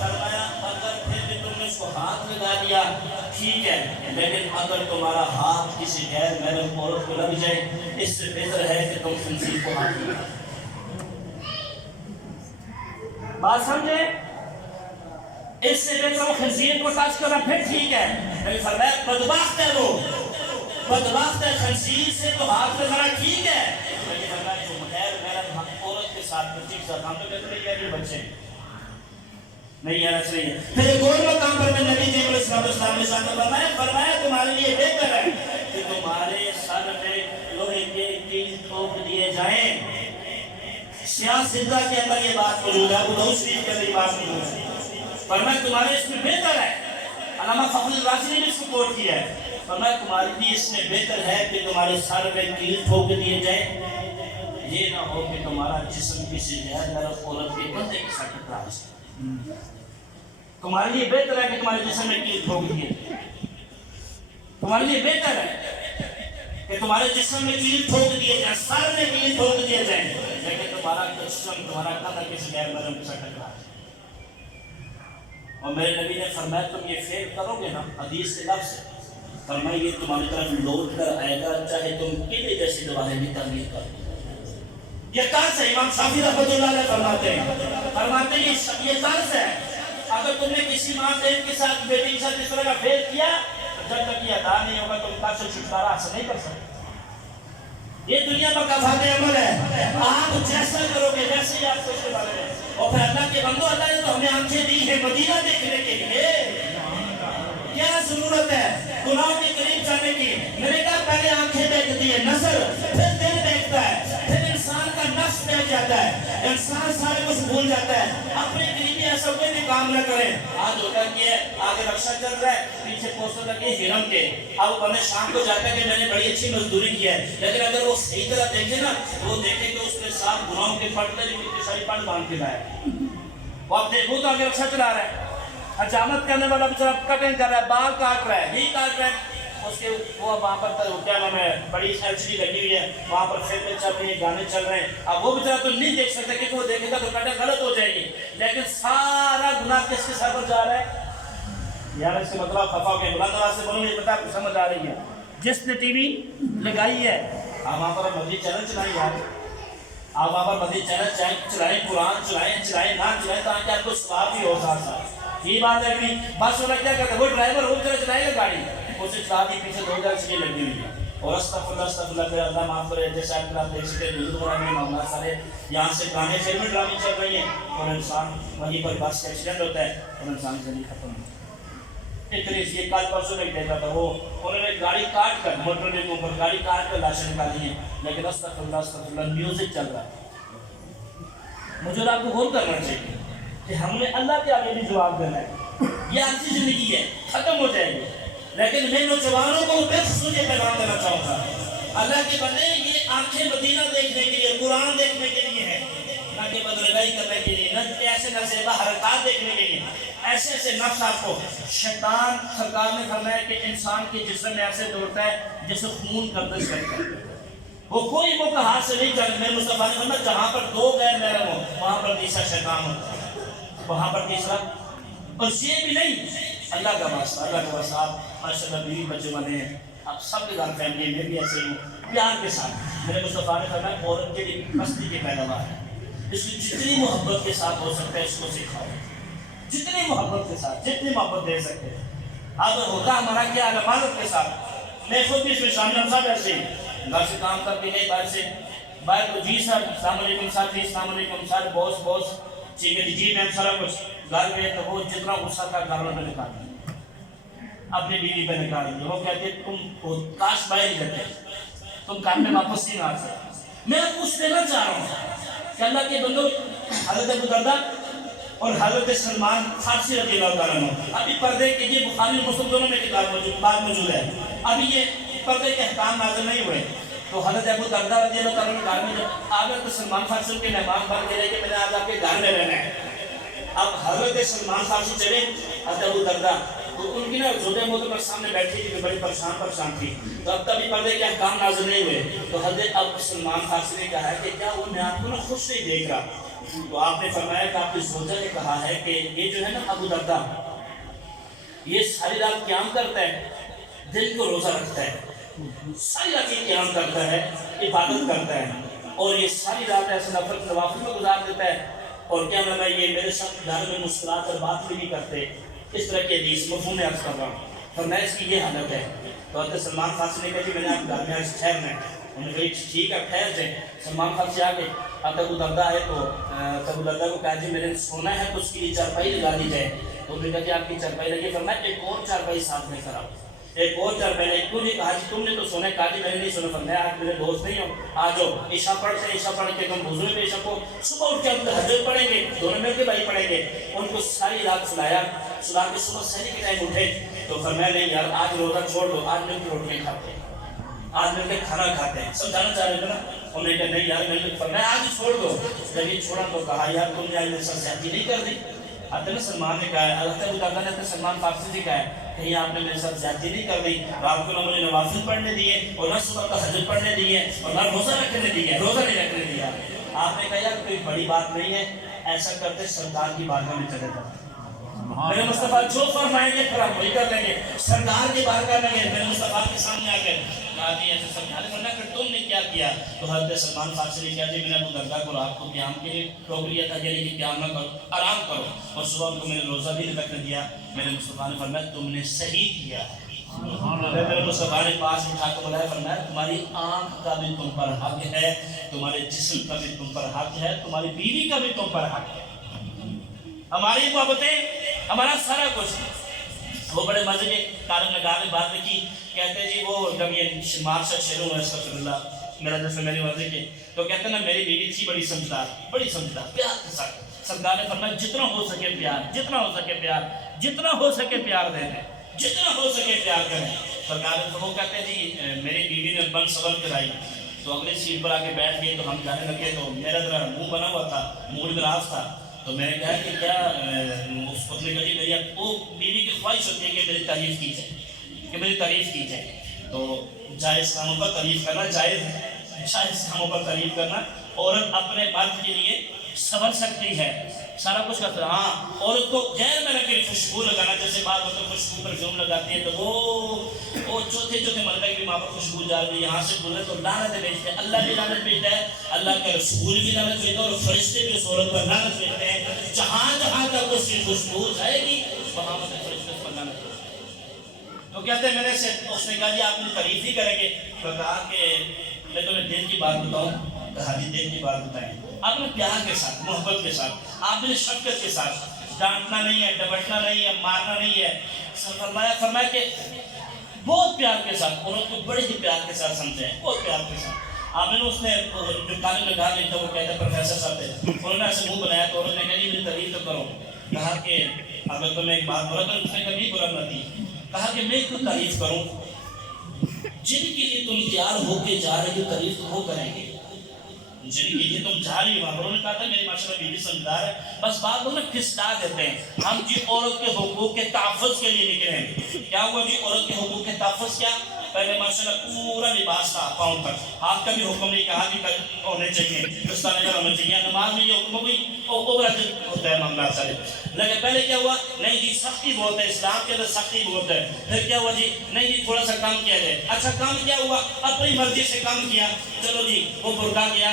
فرمایا اگر پھر بھی تم نے اس کو ہاتھ لگا دیا ٹھیک ہے, لیکن اگر تمہارا ہاتھ کسی غیر محرم عورت کو لگ جائے اس سے بہتر ہے کہ تم خنزیر کو ہاتھ لگا. بات سمجھے, اس سے بہتر وہ خنزیر کو ٹچ کرنا پھر ٹھیک ہے, لیکن فرمایا بدبخت ہے, وہ بدبخت ہے, خنزیر سے تو ہاتھ لگانا ٹھیک ہے, لیکن فرمایا جو غیر محرم عورت کے ساتھ بچے کے ساتھ, ہم تو کہتے ہیں یہ بچے نہیں آنا چاہیے. پھر ایک اور مقام پر میں نبی جی علیہ السلام نے ساتھ فرمایا تمہارے لیے بہتر ہے کہ تمہارے سر میں لوہے کے تیل ٹھوک دیے جائیں. سیاہ سدہ کے اندر یہ بات موجود ہے, ابو داؤد شریف کے اندر یہ بات موجود ہے. فرمایا تمہارے اس میں بہتر ہے, علامہ فخر الرازی نے بھی اس کو کوٹ کیا ہے, فرمایا تمہارے لیے اس میں بہتر ہے کہ تمہارے سر میں تیل ٹھوک دیے جائیں, یہ نہ ہو کہ تمہارا جسم کسی غیر محرم عورت کے بندے کے ساتھ ٹکرا جائے. تمہارے لیے بہتر ہے کہ تمہارے جسم میں کیل ٹھوک دیے, تمہارے لیے بہتر ہے کہ تمہارے جسم میں کیل ٹھوک دیے جائیں, سر میں کیل ٹھوک دیے جائیں, لیکن تمہارا جسم, تمہارا قدر کسی غیر محرم کے ساتھ ٹکرا جائے. اور میرے نبی نے فرمایا تم یہ فعل کرو گے نا, حدیث کے لفظ ہے, فرمایا یہ تمہاری طرف لوٹ کر آئے گا چاہے تم قلعے جیسی دیواریں بھی تعمیر کر دو. یہ طرز ہے, امام شافعی رحمۃ اللہ علیہ فرماتے ہیں یہ طرز ہے. اگر تم نے کسی ماں بہن کے ساتھ, بیٹی کے ساتھ اس طرح کا فعل کیا, جب تک یہ ادا نہیں ہوگا تم کل سے چھٹکارا حاصل نہیں کر سکتے. یہ دنیا پر کفایت عمل ہے, آپ جیسا کرو گے ویسے ہی آپ کو اس کے بارے میں. اور پھر اللہ کے بندو, اللہ نے تو ہمیں آنکھیں دی ہیں مدینہ دیکھنے کے لیے, کیا ضرورت ہے گناہوں کے قریب جانے کی. میں نے کہا پہلے آنکھیں دیکھتی ہے, نظر, پھر دل دیکھتا ہے, پھر انسان کا نفس بیٹھ جاتا ہے, انسان سارے کچھ بھول جاتا ہے. اپنے قریبی ایسا کوئی بھی کام نہ کریں. آج ہوتا کہ آگے رکشا چل رہا ہے, پیچھے پوسٹر لگے ہرم کے, اب بندے شام کو جاتا ہے کہ میں نے بڑی اچھی مزدوری کی ہے, لیکن اگر وہ صحیح طرح دیکھے نا تو وہ دیکھے کہ اس نے ساتھ گناہوں کے پٹ لے, کتنی ساری پٹ باندھ کے لایا. وہ اب دیکھو تو آگے رکشا چلا رہا ہے, حجامت کرنے والا بیچارہ کٹنگ کر رہا ہے, بال کاٹ رہا ہے, یہی کاٹ رہا ہے. اس کے وہ وہاں پر کیا نام ہے, بڑی LCD لگی ہوئی ہے, وہاں پر فلمیں چل رہی ہیں, گانے چل رہے ہیں. اب وہ بیچارہ تو نہیں دیکھ سکتا کہ وہ دیکھے گا تو کٹنگ غلط ہو جائے گی, لیکن سارا گناہ کس کے سر پر جا رہا ہے. یار اس کے مطلب خفا ہو گئے, بلند آواز سے بولوں یہ پتہ آپ کو سمجھ آ رہی ہے. جس نے ٹی وی لگائی ہے, آپ وہاں پر مدنی چینل چلائیں, یار آپ وہاں پر مدنی چینل چلائیں, قرآن چلائیں نہ چلائیں, تاکہ آپ کو ثواب بھی ہو ساتھ ساتھ. یہ بات ہے کہ بس والا کیا کرتا ہے, وہ ڈرائیور وہ طرح چلائے گا گاڑی, اسے چلا دی پیچھے 2000 سیڑھی لگی ہوئی ہے, اور استغفر اللہ اللہ معاف کرے. جیسے آپ دیکھ سکتے ہیں قرآن میں معاملات سارے یہاں سے گانے فلمیں ڈرامے چل رہی ہیں, اور انسان وہیں پر بس کا ایکسیڈنٹ ہوتا ہے اور انسان کی زندگی ختم ہوتی ہے. اتنی یہ کل پرسوں نہیں دیکھا تھا, وہ انہوں نے گاڑی کاٹ کر, موٹر کے اوپر گاڑی کاٹ کر لاشیں نکالی ہیں, لیکن استغفر اللہ میوزک چل رہا ہے. مجھے آپ کو غور کرنا چاہیے کہ ہم نے اللہ کے آگے بھی جواب دینا ہے. یہ آپ کی زندگی ہے, ختم ہو جائے گی, لیکن میں نوجوانوں کو بخصوص یہ پیغام دینا چاہوں گا, اللہ کے بندے یہ آنکھیں مدینہ دیکھنے کے لیے, قرآن دیکھنے کے لیے ہے, نہ کہ لگائی کرنے کے لیے، نہ ایسے نزیبہ حرکات دیکھنے کے لیے، ایسے ایسے نفس آپ کو شیطان سرکار نے فرمایا کہ انسان کے جسم میں ایسے دوڑتا ہے جیسے خون گردش کرتا ہے، وہ کوئی وہ ہاتھ سے نہیں چل. میرے مصطفیٰ نے فرمایا جہاں پر دو غیر محرم ہو وہاں پر تیسرا شیطان ہوتا ہے، وہاں پر تیسرا. اور یہ بھی نہیں، اللہ کا واسطہ آپ ماشاءاللہ بیوی بچے بنے ہیں، آپ سب کے ساتھ فیملی میں بھی ایسے ہی پیار کے ساتھ. میرے مصطفیٰ نے فرمایا عورت کے لیے مستی کی پیداوار ہے، اس کی جتنی محبت کے ساتھ ہو سکتا ہے اس کو سکھاؤ، جتنی محبت کے ساتھ، جتنی محبت دے سکتے ہیں. اب ہوتا ہمارا کیا امانت کے ساتھ. میں خود بھی اس میں شامل ہوں، سب ایسے ہی گھر سے کام کر کے گئے، باہر کو جی سر السلام علیکم سر، جی السلام علیکم سر، باس ٹھیک ہے جی میم سارا کچھ. گھر گئے تو وہ جتنا غصہ تھا گھر میں نکال دیا، اپنی بیوی پہ نکال دیا. وہ کہتے تم کاش باہر ہی رہتے، تم گھر میں واپس ہی نہ آ سکتے. میں پوچھ دینا چاہ رہا ہوں کہ اللہ کے بندو، حضرت ابو دردہ اور حضرت سلمان فارسی رضی اللہ تعالیٰ عنہ، ابھی پردے کے یہ بخاری مسلم دونوں میں کتاب موجود ہے، ابھی یہ پردے کے احکام نازل نہیں ہوئے. تو حضرت ابو دردہ رضی اللہ تعالیٰ عنہ گھر میں جب حضرت سلمان فارسی کے مہمان بن کے رہے کہ میں نے آج آپ کے گھر میں رہنا ہے. اب حضرت سلمان فارسی چلے، حضرت ابو دردہ تو ان کی نا زوجہ محترمہ سامنے بیٹھی تھی، بڑی پریشان تھی. تو اب تبھی پردے کے احکام نازل نہیں ہوئے. تو حضرت اب سلمان فارسی نے کہا ہے کہ کیا وہ میں آپ کو نا خوش نہیں دیکھ رہا. تو آپ نے فرمایا کہ آپ کی زوجہ نے کہا ہے کہ یہ جو ہے نا ابو دردہ، یہ ساری رات قیام کرتا ہے، دل کو روزہ رکھتا ہے، ساری رات یہ قیام کرتا ہے، عبادت کرتا ہے، اور یہ ساری رات ایسے نوافل میں گزار دیتا ہے. اور کیا نام ہے یہ میرے ساتھ گھر میں مسکرا کر بات بھی نہیں کرتے. اس طرح کے حدیث مفہوم میں عرض کر رہا ہوں. فرمایا اس کی یہ حالت ہے. تو حضرت سلمان فارسی نے کہا کہ میں نے آپ گھر میں آج ٹھہرنا ہے. انہوں نے کہا ٹھیک ہے ٹھہر جائیں. سلمان فارسی آ گئے، اب ابو دردہ ہے تو ابو دردہ کو کہا جی میں نے سونا ہے تو اس کے لیے چارپائی لگا دی جائے. تو انہوں نے کہا کہ آپ کی چارپائی لگی. فرمایا ایک اور چارپائی ساتھ میں کراؤ، ایک اور چارپائی لگی. کیوں نہیں کہا جی تم نے تو سونا ہے. کہا جی میں نے نہیں سونا. فرمایا آج میرے دوست نہیں ہو، آ جاؤ عشاء پڑھتے ہیں، عشاء پڑھ کے تم وضو میں پیش رکھو، صبح اٹھ کے ہم تہجد پڑھیں گے، دونوں مل کے بھائی پڑھیں گے. ان کو ساری رات سلایا، سلا کے صبح سحری کے ٹائم اٹھے. تو فرمایا نہیں یار آج روزہ چھوڑ دو، آج مل کے روٹیاں کھاتے ہیں، آج مل کے کھانا کھاتے ہیں. سمجھانا چاہ رہے تھے نا. انہوں نے کہا نہیں یار مل کے. فرمایا آج چھوڑ دو. جب یہ چھوڑا تو کہا یار تم نے آج میرے ساتھ زیادتی نہیں کر دی. حضرت سلمان نے کہا ہے، حضرت ابو دردہ نے سلمان فارسی سے کہا ہے کہیں آپ نے میرے ساتھ زیادتی نہیں کر دی. رات کو نہ مجھے نوافل پڑھنے دیے اور نہ صبح تہجد پڑھنے دیے اور نہ روزہ رکھنے دیے، روزہ نہیں رکھنے دیا. آپ نے کہا یار کوئی بڑی بات نہیں ہے، ایسا کرتے سردار کی بارگاہ میں چلے جاؤ. میرے مصطفیٰ جو فرمائیں گے پھر ہم وہی کر لیں گے. سردار کی بارگاہ میں گئے، میرے مصطفیٰ کے سامنے آ گئے، کہا جی ایسے سمجھا دے. فرمایا پھر تم نے کیا کیا؟ تو حضرت سلمان فارسی نے کہا جی میں نے ابو دردہ کو رات کو قیام کے لیے روک لیا تھا، یعنی کہ قیام نہ کرو، آرام کرو، اور صبح ان کو میں نے روزہ بھی نہیں رکھنے دیا. میرے مصطفیٰ نے فرمایا تم نے صحیح کیا. میرے مصطفیٰ نے پاس اٹھا کے بلایا. فرمایا تمہاری آنکھ کا بھی تم پر حق ہے، تمہارے جسم کا بھی تم پر حق ہے، تمہاری بیوی کا بھی تم پر حق ہے. ہماری محبتیں، ہمارا سارا کچھ. وہ بڑے مزے کے کارن نگاہ میں بات رکھی. کہتے جی وہ جب یہ مارشا شروع ہے استغفر اللہ میرا جیسے میری مرضی کے، تو کہتے ہیں نا میری بیوی تھی بڑی سمجھدار، بڑی سمجھدار، پیار کے ساتھ. سرکار نے فرمایا جتنا ہو سکے پیار، جتنا ہو سکے پیار، جتنا ہو سکے پیار دے دیں، جتنا ہو سکے پیار کریں. سرکار نے وہ کہتے ہیں جی میری بیوی نے بن صبر کرائی تو اگلی سیٹ پر آ کے بیٹھ گئی. تو ہم جانے لگے تو میرا ذرا منہ بنا ہوا تھا، موڈ ناراض تھا. تو میں نے کہا کہ کیا اس نے کہا جی میری وہ بیوی کی خواہش ہوتی ہے کہ میری تعریف کی جائے، کہ میری تعریف کی جائے. تو جائز کاموں پر تعریف کرنا جائز ہے، جائز کاموں پر تعریف کرنا. عورت اپنے مرد کے لیے صبر سکتی ہے، سارا کچھ کرتا ہے. ہاں عورت کو غیر میں رکھ کے خوشبو لگانا، جیسے بعض عورتیں خوشبو پر جوم لگاتی ہیں تو وہ چوتھے مرتبہ کی وہاں پر خوشبو جا رہی ہے، یہاں سے گزرے تو لعنت بھیجتے ہیں. اللہ بھی لعنت بھیجتا ہے، اللہ کے رسول بھی لعنت بھیجتا ہے، اور فرشتے بھی اس عورت پر لعنت بھیجتے ہیں. جہاں جہاں تک اس کی خوشبو جائے گی وہاں پر فرشتے پر لعنت بھیجتے ہیں. تو کہتے ہیں میرے سے اس نے کہا جی آپ نے تعریف ہی کریں گے. تو کہا کہ میں تمہیں دل کی بات بتاؤں. کہا جی دل کی بات بتائیں. آپ نے پیار کے ساتھ، محبت کے ساتھ، آپ نے شفقت کے ساتھ، ڈانٹنا نہیں ہے، ڈپٹنا نہیں ہے، مارنا نہیں ہے. فرمایا کہ بہت پیار کے ساتھ، عورت کو بڑے ہی پیار کے ساتھ سمجھیں، بہت پیار کے ساتھ. آپ نے اس نے جو کالے میں کہا کہ وہ کہتے ہیں پروفیسر صاحب تھے، انہوں نے ایسے منہ بنایا تو انہوں نے کہا جی میری تعریف تو کرو. کہا کہ اگر تمہیں ایک بات برا کروں، اس نے کبھی برا نہ دی. کہا کہ میں کیوں تعریف کروں؟ جن کے لیے تم تیار ہو کے جا رہے ہو تعریف تو وہ کریں گے. یہ تم جا رہی ہو. انہوں نے کہا تھا میری ماشاءاللہ بیوی سمجھدار ہے, بس بات لوگ نا پھسلا دیتے ہیں. ہم جی عورت کے حقوق کے تحفظ کے لیے نکلے ہیں. کیا ہوا جی عورت کے حقوق کے تحفظ؟ کیا پہلے ماشاءاللہ پورا لباس تھا پاؤں تک, ہاتھ کا بھی حکم نہیں کہا کہ ہونے چاہیے, دستانے کا ہونا چاہیے. نماز میں یہ حکم کوئی عورت ہوتا ہے معاملات سارے. لیکن پہلے کیا ہوا, نہیں جی سختی بہت ہے, اسلام کے اندر سختی بہت ہے. پھر کیا ہوا جی, نہیں جی تھوڑا سا کام کیا جائے. اچھا کام کیا ہوا, اپنی مرضی سے کام کیا, چلو جی وہ برقع گیا.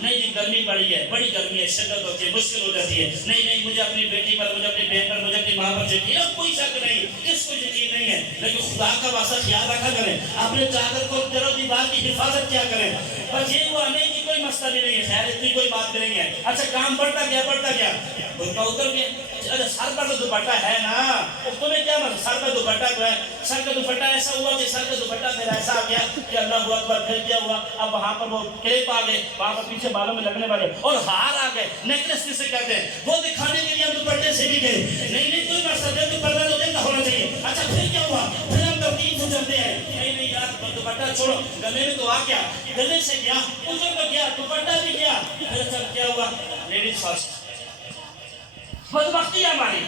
نہیں جی گرمی بڑی ہے, بڑی گرمی ہے, شدت ہوتی ہے, مشکل ہو جاتی ہے. نہیں مجھے اپنی بیٹی پر, مجھے اپنی بہن پر, مجھے اپنی ماں پر یقین ہے, کوئی شک نہیں, اس کو یقین نہیں ہے. لیکن خدا کا واسطہ خیال رکھا کریں, اپنے چادر کو درو دیوار کی حفاظت کیا کریں. بس یہ ہوا, نہیں جی کوئی مسئلہ بھی نہیں ہے, خیر اتنی کوئی بات بھی نہیں ہے. اچھا کام بڑھتا گیا برقع اتر گیا. اچھا سر پر تو دوپٹہ ہے نا, تمہیں کیا مطلب سر پر دوپٹہ جو ہے, سر کا دوپٹہ ایسا ہوا کہ سر کا دوپٹہ میرا ایسا آ گیا کہ اللہ اکبر. پھر کیا ہوا, اب وہاں پر وہ کلپ آ گئے, وہاں پر پیچھے بالوں میں لگنے والے, اور ہار آ گئے, نیکلس جسے کہتے ہیں, وہ دکھانے کے لیے ہم دوپٹے سے بھی گئے. نہیں کوئی مسئلہ نہیں, دوپٹہ تو دن کا ہونا چاہیے. اچھا پھر کیا ہوا, پھر ہم ترتیب سے چلتے ہیں. نہیں یار دوپٹہ چھوڑو, گلے میں تو آ گیا, گلے سے گیا, ادھر تو گیا, دوپٹہ بھی گیا. پھر سب کیا ہوا, لیڈیز فرسٹ. بدبختی ہماری,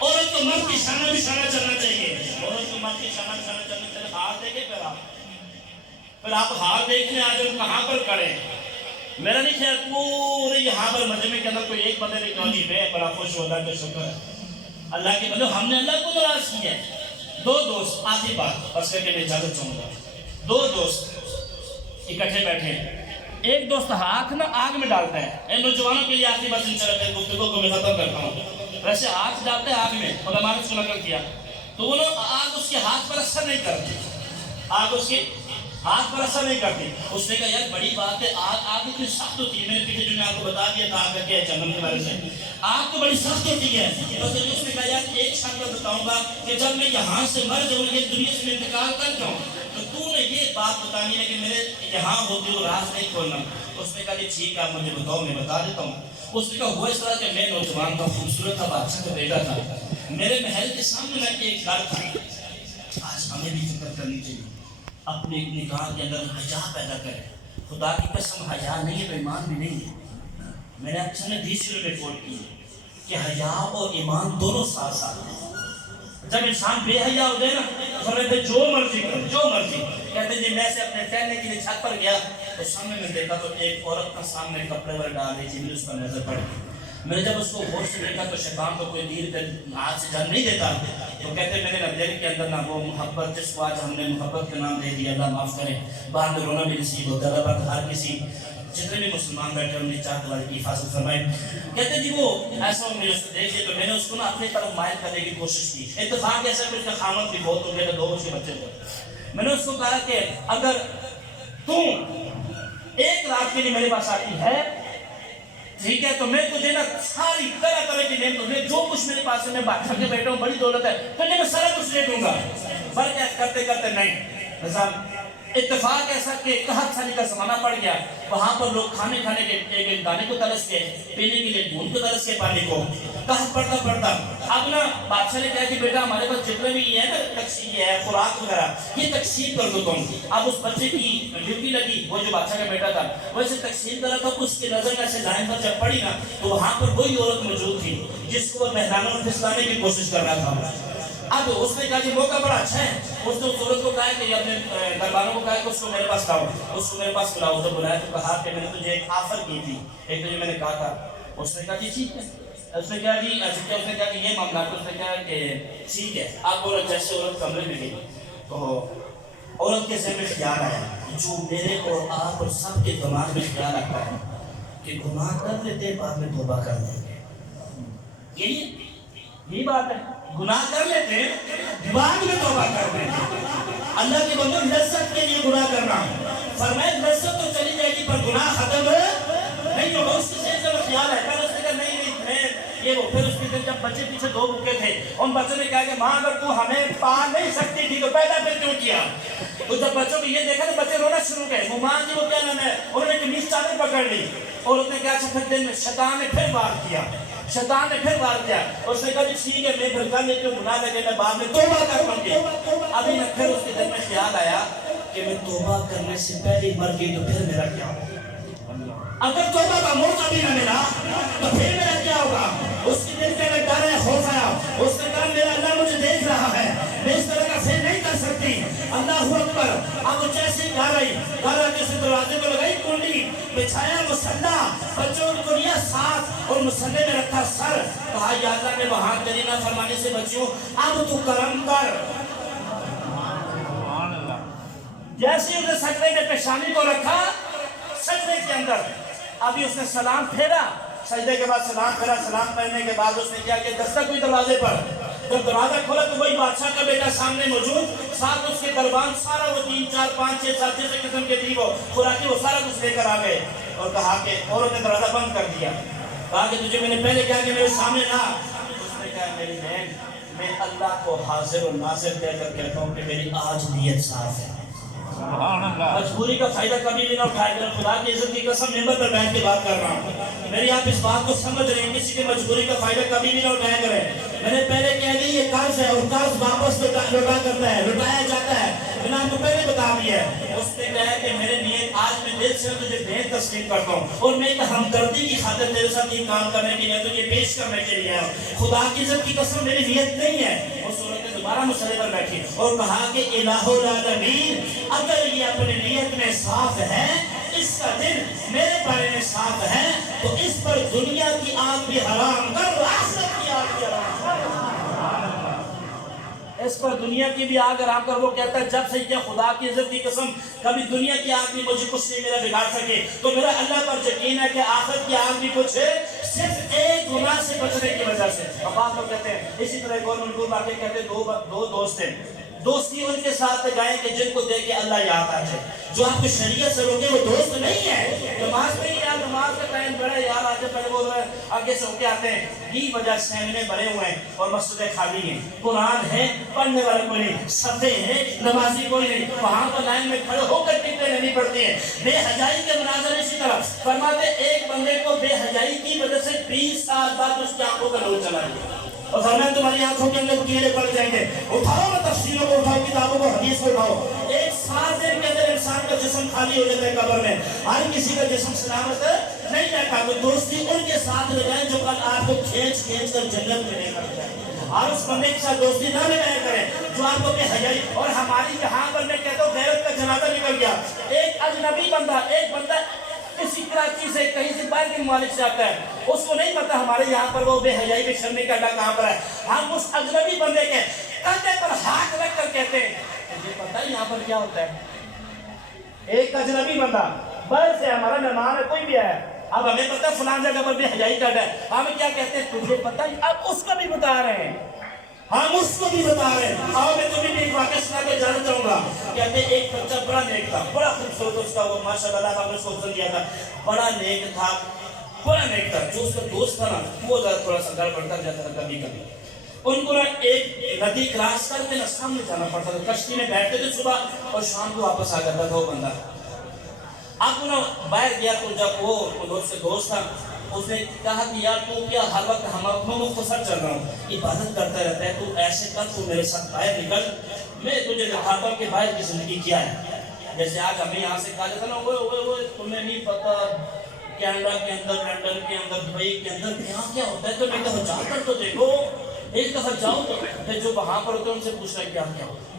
عورت کو مرد کی شانہ بھی شانہ چلنا چاہیے. عورت کو مرد کی شانہ بھی شانہ چلنا چاہیے. ہاتھ دیکھے پھر آپ ہاتھ دیکھنے آج ہم کہاں پر کھڑے. میرا نہیں خیال پورے یہاں پر مجمع کے اندر کوئی ایک بندے نے کہا جی میں بڑا خوش ہو, اللہ کا شکر ہے, اللہ کے بندے ہم نے اللہ کو ناراض کیا ہے. دو دوست, آخری بات بس کر کے میں اجازت چاہوں گا. دو دوست اکٹھے بیٹھے ہیں, ایک دوست ہاتھ نا آگ میں ڈالتا ہے. ان نوجوانوں کے لیے آخری بات انشاءاللہ گفتگو کو میں ختم کرتا ہوں. ویسے ہاتھ ڈالتے ہیں آگ میں, علماء نے اس کو نقل کیا, تو وہ لوگ آگ اس کے ہاتھ پر اثر نہیں کرتی, آگ اس کے ہاتھ پر اثر نہیں کرتی. اس نے کہا یار بڑی بات ہے, آگ اتنی سخت ہوتی ہے, میں نے پیچھے جو نے آپ کو بتا دیا تھا آگ کیا ہے جہنم کے بارے سے, آگ تو بڑی سخت ہوتی ہے. بس اس نے کہا یار ایک شان پر بتاؤں گا کہ جب میں یہاں سے مر جاؤں, یہ دنیا سے میں انتقال کر جاؤں, تو نے یہ بات بتانی ہے کہ میرے یہاں ہوتے وہ راز نہیں کھولنا. اس نے کہا کہ ٹھیک ہے آپ مجھے بتاؤ, میں بتا دیتا ہوں. اس نے کہا ہوا اس طرح کہ میں نوجوان تھا, خوبصورت تھا, بادشاہ کا بیٹا تھا, میرے محل کے سامنے میں ایک گھر تھا. آج ہمیں بھی فکر کرنی چاہیے, اپنے نگاہ کے اندر حیا پیدا کرے. خدا کی قسم حیا نہیں ہے تو ایمان بھی نہیں ہے. میں نے آپ کے سامنے 20 رپورٹ کی ہے کہ حیا اور ایمان دونوں ساتھ ساتھ ہیں. جب انسان بے حیا ہو جائے نا, فرماتے جو مرضی کرو, جو مرضی. کہتے جی میں سے اپنے ٹہلنے کے لیے چھت پر گیا, تو سامنے میں دیکھا تو ایک عورت کا سامنے کپڑے پر ڈال رہی تھی, مجھے اس پر نظر پڑ گئی. میں نے جب اس کو غور سے دیکھا تو شیطان کو کوئی تیر پہ ہاتھ سے جان نہیں دیتا. تو کہتے میں نے دل کے اندر نہ وہ محبت جس کو آج ہم نے محبت کا نام دے دیا, اللہ معاف کرے, بعد میں رونا بھی نصیب ہوتا ہے. اللہ ہر کسی جتنے بھی مسلمان بیٹھے ان کی چاہت والی کی حفاظت فرمائے. کہتے جی وہ ایسا مجھے اس کو دیکھ لیا تو میں نے اس کو نا اپنے طرف مائل کرنے کی کوشش کی. اتفاق ایسا کہ اس کا خامد بھی بہت ہو گیا تھا, 2 اس کے بچے تھے. میں نے اس کو کہا کہ اگر تم ایک رات کے لیے میرے پاس آتی ہے, ٹھیک ہے, تو میں تجھے نا ساری طرح کی نعمتوں میں جو کچھ میرے پاس ہے, میں بادشاہ کے بیٹا ہوں, بڑی دولت ہے, تو میں سارا کچھ دے دوں گا. بلکہ کرتے کرتے نہیں. اتفاق ایسا کہ قحط سالی کا زمانہ پڑ گیا. وہاں پر لوگ کھانے کے ایک دانے کو ترس کے, پینے کے لیے بوند کو ترس کے, پانی کو. قحط پڑتا اب نا بادشاہ نے کہا کہ بیٹا ہمارے پاس جتنے بھی یہ ہے نا تقسیم ہے خوراک وغیرہ, یہ تقسیم کر دو تم. اب اس بچے کی ڈیوٹی لگی, وہ جو بادشاہ کا بیٹا تھا ویسے تقسیم کرا تھا. اس کی نظر میں سے لائن پر جب پڑی نا, تو وہاں پر وہی عورت موجود تھی جس کو وہ مہمانوں میں پھسلانے کی کوشش کر رہا تھا. اب اس نے کہا کہ موقع بڑا اچھا ہے. اس نے اس عورت کو کہا کہ اپنے درباروں کو کہا کہ اس کو میرے پاس لاؤ, اس کو میرے پاس بلاؤ. تو بلایا تو کہا کہ میں نے تجھے ایک آفر کی تھی, ایک تجھے میں نے کہا تھا. اس نے کہا جی ٹھیک ہے. اس نے کہا جی اس نے کہا کہ یہ معاملہ. اس نے کہا کہ ٹھیک ہے. اب عورت جیسے عورت کمرے میں گئی تو عورت کے ذہن میں خیال آیا جو میرے اور آپ اور سب کے دماغ میں خیال آتا ہے کہ گناہ کر لیتے بعد میں توبہ کر لیں گے. یہی بات ہے, گناہ کر لیتے بعد میں توبہ کر لیں گے. اللہ کے بندوں لذت کے لیے گناہ کرنا, فرمایا لذت تو چلی جائے گی پر گناہ ختم نہیں ہوگا. اس کے ذہن میں خیال ہے. پہلے اس نے کہا نہیں یہ وہ. پھر اس کے دن جب بچے پیچھے 2 بھوکے تھے, ان بچوں نے کہا کہ ماں اگر تو ہمیں پا نہیں سکتی تھی تو پیدا پھر کیوں کیا. تو جب بچوں کو یہ دیکھا تو بچے رونا شروع گئے. وہ ماں جی وہ کیا نام ہے, انہوں نے قمیص چادر پکڑ لی. اور اس نے کہا اچھا پھر دن میں شیطان نے پھر وار کیا. اس نے کہا جی ٹھیک ہے, میں پھر کر لیتی ہوں, گناہ لگے میں بعد میں توبہ کر لوں گی. ابھی نہ پھر اس کے دل میں خیال آیا کہ میں توبہ کرنے سے پہلے مر گئی تو پھر میرا کیا ہو. اگر توبہ کا موقع بھی نہ ملا تو پھر میرا کیا ہوگا؟ اس کی دل کے اندر ڈر ہے، خوف آیا، اس نے کہا میرا اللہ مجھے دیکھ رہا ہے، میں اس طرح کا فیل نہیں کر سکتی۔ اللہ اکبر۔ اب جیسے گھر آئی، گھر آ کے اسے دروازے کو لگائی کنڈی، بچھایا مصلی، بچوں کو لیا ساتھ اور مصلی میں رکھا سر، کہا یا اللہ میں وہاں تیری نافرمانی سے بچی ہوں، اب تو کرم کر۔ جیسے اس نے سجدے میں پیشانی کو رکھا، سجدے کے اندر ابھی اس نے سلام پھیرا، سجدے کے بعد سلام پھیرا، سلام پھیرنے کے بعد اس نے کیا کہ دستک ہوئی دروازے پر، جب دروازہ کھولا تو وہی بادشاہ کا بیٹا سامنے موجود، ساتھ اس کے دربان سارا وہ 3 4 5 6 7 6 قسم کے تھی وہ خوراکی، وہ سارا کچھ لے کر آ گئے اور کہا کہ عورت نے دروازہ بند کر دیا، کہا کہ تجھے میں نے پہلے کہا کہ میرے سامنے نہ۔ اس نے کہا میری بہن میں اللہ کو حاضر و ناظر دے کر کہتا ہوں کہ میری آج نیت صاف ہے۔ مجبوری کا فائدہ کبھی بھی نہ اٹھائے گا، خدا کی عزت کی قسم ممبر پر بیٹھ کے بات کر رہا ہوں، میری آپ اس بات کو سمجھ رہے ہیں، کسی کی مجبوری کا فائدہ کبھی بھی نہ اٹھایا کریں۔ میں نے پہلے کہہ دی یہ قرض ہے اور قرض واپس لوٹا کرتا ہے، لوٹایا جاتا ہے، میں نے آپ کو پہلے بتا دیا ہے۔ اس نے کہا کہ میرے نیت آج میں دل سے تجھے بے تسلیم کرتا ہوں اور میں ایک ہمدردی کی خاطر تیرے ساتھ یہ کام کرنے کے لیے تجھے پیش کرنے کے لیے آیا ہوں، خدا کی عزت کی قسم میری نیت نہیں ہے۔ اس صورت میں دوبارہ مصلی پر بیٹھی اور کہا کہ الہ العالمین اگر یہ اپنی نیت میں صاف ہے، اس کا دل میرے بارے میں صاف ہے، تو اس پر دنیا کی آگ بھی حرام کر، آخرت کی آگ بھی حرام کر، اس پر دنیا کی بھی آگ حرام کر۔ وہ کہتا ہے جب سے یہ خدا کی عزت کی قسم کبھی دنیا کی آگ بھی مجھے کچھ نہیں میرا بگاڑ سکے، تو میرا اللہ پر یقین ہے کہ آخرت کی آگ بھی کچھ ہے، صرف ایک گناہ سے بچنے کی وجہ سے۔ اب بعض لوگ کہتے ہیں اسی طرح گورنمنٹ کو باقی کہتے ہیں دو دوست ہیں، دوستی ان کے ساتھ گائیں کہ جن کو دیکھ کے اللہ یاد آ جائے، جو آپ کو شریعت سے روکے وہ دوست نہیں ہے۔ نماز میں یار نماز کا ٹائم بڑا یار آج پہلے بول رہے ہیں آگے سے ہو کے آتے ہیں، یہ وجہ سیمنے بھرے ہوئے ہیں اور مسجدیں خالی ہیں، قرآن ہے پڑھنے والے کوئی نہیں، صفے ہیں نمازی کوئی نہیں، وہاں پر لائن میں کھڑے ہو کر ٹکٹیں نہیں پڑتی ہیں۔ بے حیائی کے مناظر اسی طرح فرماتے ایک بندے کو بے حیائی کی وجہ سے 20 سال بعد اس کی آنکھوں کا نور چلا گیا اور فرمایا تمہاری آنکھوں کے اندر کیڑے پڑ جائیں گے۔ اٹھاؤ نا تفسیروں کو، اٹھاؤ کتابوں کو، حدیث کو اٹھاؤ۔ ایک 7 دن کے اندر انسان کا جسم خالی ہو جاتا ہے قبر میں، ہر کسی کا جسم سلامت نہیں رہتا۔ تو دوستی ان کے ساتھ لگائیں جو کل آپ کو کھینچ کر جنت میں لے کر جائیں، اور اس بندے کے ساتھ دوستی نہ لگایا کریں جو آپ کو بے حیائی۔ اور ہماری یہاں پر میں کہتا ہوں غیرت کا جنازہ نکل گیا، ایک اجنبی بندہ، ایک بندہ کسی کراچی سے کہیں سے باہر کے ممالک سے آتا ہے، اس کو نہیں پتا ہمارے یہاں پر وہ بے حیائی بے شرمی کا اڈا کہاں پر ہے، ہم اس اجنبی بندے کے کندھے پر ہاتھ رکھ کر کہتے ہیں مجھے پتا ہے یہاں پر کیا ہوتا ہے۔ ایک اجنبی بندہ باہر سے ہمارا مہمان ہے کوئی بھی ہے، اب ہمیں پتا ہے فلان جگہ پر بے حیائی کا اڈا ہے، ہم کیا کہتے ہیں تجھے پتا ہے، اب اس کو بھی بتا رہے ہیں، ہم اس کو بھی بتا رہے ہیں۔ آؤ میں تمہیں بھی ایک واقعہ سنا کے جانا چاہوں گا۔ کہتے ہیں ایک بچہ بڑا نیک تھا، بڑا خوبصورت اس کا وہ ماشاءاللہ اللہ نے اس کو حسن دیا تھا، بڑا نیک تھا، بڑا نیک تھا۔ جو اس کا دوست تھا نا وہ تھوڑا سا گھر بڑھتا جاتا تھا کبھی کبھی، ان کو نا ایک ندی کراس کر کے نا سامنے جانا پڑتا تھا، کشتی میں بیٹھتے تھے صبح اور شام کو واپس آ جاتا تھا وہ بندہ۔ اب انہوں باہر گیا تو جب وہ اس کے دوست تھا اس نے کہا کہ یار تو کیا ہر وقت میں مختصر چل رہا ہوں، عبادت کرتا رہتا ہے، تو ایسے کر تو میرے ساتھ باہر نکل، میں تجھے دکھاتا ہوں کہ باہر کی زندگی کیا ہے۔ جیسے آج ہمیں یہاں سے کہا جاتا نا وہ تمہیں نہیں پتا کینیڈا کے اندر، لنڈن کے اندر، دبئی کے اندر یہاں کیا ہوتا ہے، تو ایک دفعہ جا کر تو دیکھو، ایک دفعہ جاؤ تو جو وہاں پر ہوتے ہیں ان سے پوچھ رہے کیا کیا ہوتا ہے۔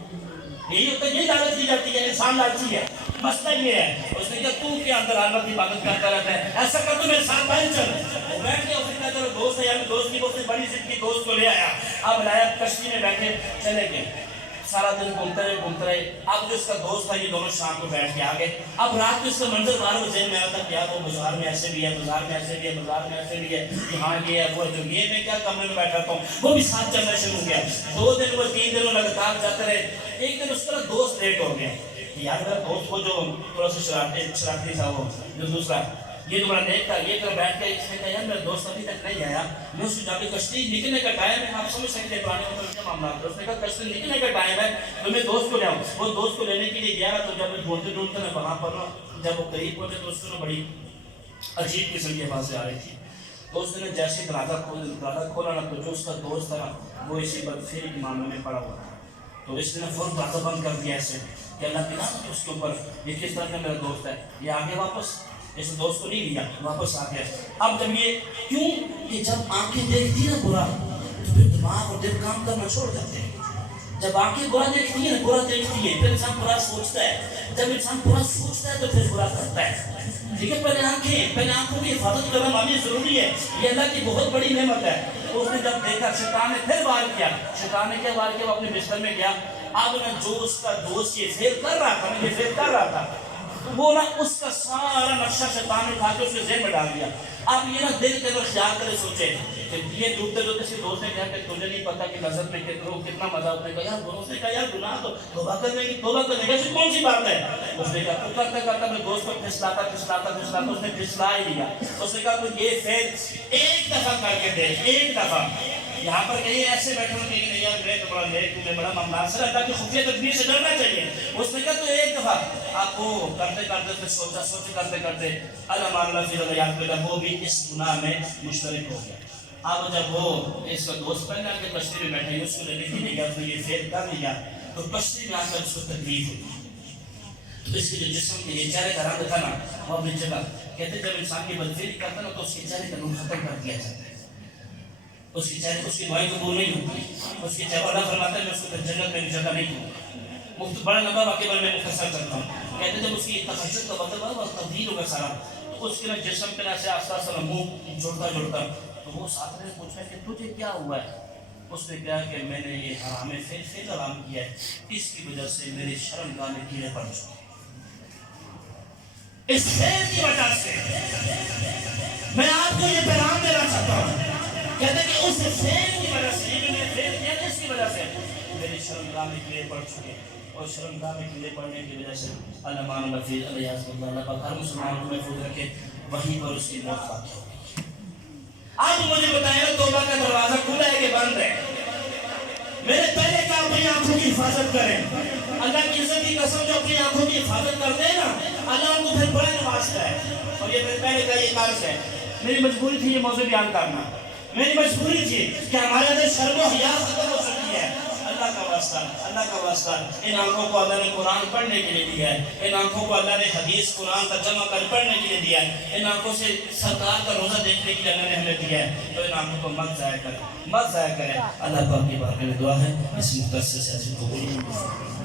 یہی ہوتا ہے، یہی لالچ دی جاتی ہے، انسان لالچی ہے۔ مسئلہ یہ ہے اس نے کہا تو کیا اندر عالمت کی عبادت کرتا رہتا ہے، ایسا کر تو میرے ساتھ باہر چل۔ وہ بیٹھ گیا، اس نے کہا چلو دوست ہے یار، دوست کی بہت بڑی ضد کی دوست کو لے آیا، اب لایا کشتی میں بیٹھے چلے گئے، سارا دن گھومتے رہے۔ اب جو اس کا دوست تھا یہ دونوں شام کو بیٹھ کے آ گئے، اب رات کو اس کا منظر بار وہ ذہن میں آیا تھا کہ یار وہ بازار میں ایسے بھی ہے، بازار میں ایسے بھی ہے، بازار میں ایسے بھی ہے، یہاں یہ ہے وہ ہے، جو یہ میں کیا کمرے میں بیٹھا ہوں وہ بھی ساتھ چلنا شروع ہو گیا۔ 2 دن وہ 3 دن وہ لگاتار جاتے رہے۔ ایک دن اس کا دوست لیٹ ہو گیا، یار میرا دوست وہ جو تھوڑا سا شرارتی تھا وہ جو دوسرا، یہ جو بڑا نیک تھا، یہ کر بیٹھ کے اس نے کہا یار میرا دوست ابھی تک نہیں آیا، میں اس کو جا کے کشتی نکلنے کا ٹائم ہے، آپ سمجھ سکتے ہیں پرانے مطلب کیا معاملات ہے۔ اس نے کہا کشتی نکلنے کا ٹائم ہے تو میں دوست کو لے آؤں۔ وہ دوست کو لینے کے لیے گیا تو جب میں ڈھونڈتے میں وہاں پر جب وہ قریب پہنچے تو اس کو بڑی عجیب قسم کی آوازیں آ رہی تھی۔ تو اس نے جیسے دروازہ کھولا نا تو جو اس کا دوست تھا وہ اسی بدفعلی کے معاملے میں پڑا ہوا تھا، تو اس نے فوراً دروازہ بند کر دیا ایسے کہ اللہ کی نام اس کے اوپر، یہ کس طرح کا میرا دوست ہے، یہ آگے واپس اس دوست کو نہیں لیا، واپس آ گیا۔ اب جب یہ کیوں کہ جب آنکھیں دیکھتی نا برا تو پھر دماغ اور دل کام کرنا چھوڑ جاتے ہیں۔ جب آنکھیں برا دیکھتی ہیں نا، برا دیکھتی ہے، پھر انسان برا سوچتا ہے، جب انسان برا سوچتا ہے تو پھر برا کرتا ہے۔ ٹھیک ہے، پہلے آنکھوں کی حفاظت کرنا معاملے ضروری ہے، یہ اللہ کی بہت بڑی نعمت ہے۔ اس نے جب دیکھا، شیطان نے پھر وار کیا، شیطان نے کیا وار کیا؟ وہ اپنے بستر میں گیا۔ اب نا جو اس کا دوست یہ فیل کر رہا تھا وہ نا اس کا سارا نقشہ شیطان نے اٹھا کے اس کے ذہن میں ڈال دیا۔ اب یہ نا دل کے اندر خیال کرے سوچے کہ یہ ڈوبتے ڈوبتے اس کے دوست نے کہا کہ تجھے نہیں پتا کہ لذت میں کتنا مزہ ہوتا ہے۔ یار دوست نے کہا یار گناہ تو توبہ کرنے کی ایسی کون سی بات ہے؟ اس نے کہا تو کرتا اپنے دوست کو پھسلاتا اس نے پھسلا ہی دیا۔ اس نے کہا تو یہ فیل ایک دفعہ کر کے دیکھ، ایک دفعہ یہاں پر کہیں ایسے بیٹھے ہوں کہ نہیں یار میں تو بڑا نیک ہوں، میں بڑا ممنان سے اللہ کی خفیہ تدبیر سے ڈرنا چاہیے۔ اس نے کہا تو ایک دفعہ آپ کو کرتے کرتے اللہ فی الحیات میں وہ بھی اس گناہ میں مشترک ہو گیا۔ اب جب وہ اس کا دوست پہلے آ کے کشتی میں بیٹھا، اس کو لینے کے لیے گیا تو یہ فیل کر لیا، تو کشتی میں آ کر اس کو تکلیف ہوئی، تو اس کے جو جسم کے یہ چہرے کا رنگ تھا نا وہ اپنی جگہ، کہتے جب انسان کی بدفعلی کرتا نا تو اس کے چہرے کا رنگ ختم کر دیا جاتا ہے، اس کی دعائیں قبول نہیں ہوتی، اس کی چہرہ اللہ فرماتا ہے میں اس کو جنت میں جگہ نہیں دوں گا۔ بڑا لمبا واقعہ بار میں مختصر کرتا ہوں، کہتے جب اس کی تخشد کا وقت ہوا تبدیل ہوگا سارا، تو اس کے جسم کے سے آستا آستا منہ جڑتا تو وہ ساتھ نے پوچھا کہ تجھے کیا ہوا ہے؟ اس نے کہا کہ میں نے یہ حرام فیل حرام کیا ہے، اس کی وجہ سے میری شرمگاہ میں کیڑے پڑ چکے، اس فیل کی وجہ سے میں آپ کو یہ پیغام دینا چاہتا ہوں، کہتے ہیں کہ اس فیل کی وجہ سے، یہ میں فیل کیا تھا اس کی وجہ سے میری شرمگاہ میں کیڑے پڑ چکے، اور شرمگاہ میں کیڑے پڑنے کی وجہ سے اللہ مان لفیل علیہ اللہ پاک ہر مسلمان کو محفوظ رکھے، وہیں پر اس کی موت واقع ہوگی۔ آپ مجھے بتائیں توبہ کا دروازہ کھلا ہے کہ بند ہے؟ میرے پہلے کا اپنی آنکھوں کی حفاظت کریں، اللہ کی عزت کی قسم جو اپنی آنکھوں کی حفاظت کرتے ہیں نا اللہ ان کو پھر بڑا نوازتا ہے، اور یہ میرے پہلے کا یہ قرض ہے۔ میری مجبوری تھی یہ موضوع بیان کرنا، میری مجبوری تھی کہ ہمارے اندر شرم و حیا ختم ہو چکی ہے۔ اللہ کا واسطہ ان آنکھوں کو اللہ نے قرآن پڑھنے کے لیے دیا ہے، ان آنکھوں کو اللہ نے حدیث قرآن کا جمع کر پڑھنے کے لیے دیا ہے، ان آنکھوں سے سرکار کا روزہ دیکھنے کے لیے اللہ نے ہمیں دیا ہے، تو ان آنکھوں کو مت ضائع کریں۔ اللہ پاک کی بارگاہ میں دعا ہے اس مختصر سے قبول